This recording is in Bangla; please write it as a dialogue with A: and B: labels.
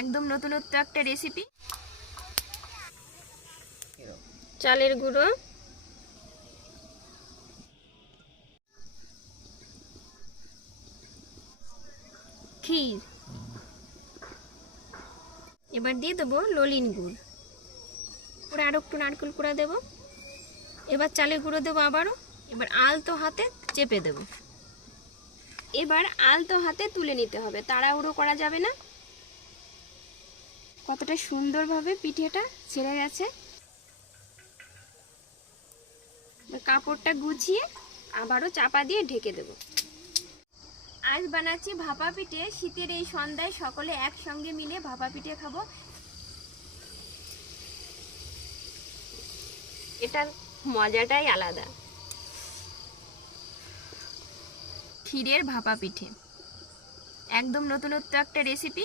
A: একদম নতুনত্ব একটা রেসিপি চালের গুঁড়ো। ক্ষীর। এবার দিয়ে দেবো ললিন গুড়। পরে আরও একটু নারকেল কুড়া দেবো। এবার চালের গুঁড়ো দেবো আবারও। এবার আলতো হাতে চেপে দেবো। এবার আলতো হাতে তুলে নিতে হবে। তাড়াহুড়ো করা যাবে না। কতটা সুন্দরভাবে পিঠেটা ছেড়ে গেছে। কাপড়টা গুছিয়ে আবারও চাপা দিয়ে ঢেকে দেবো। আজ বানাচ্ছি ভাপা পিঠে। শীতের এই সন্ধ্যায় সকলে একসঙ্গে মিলে ভাপা পিঠে খাব। এটার মজাটাই আলাদা। ক্ষীরের ভাপা পিঠে। একদম নতুনত্ব একটা রেসিপি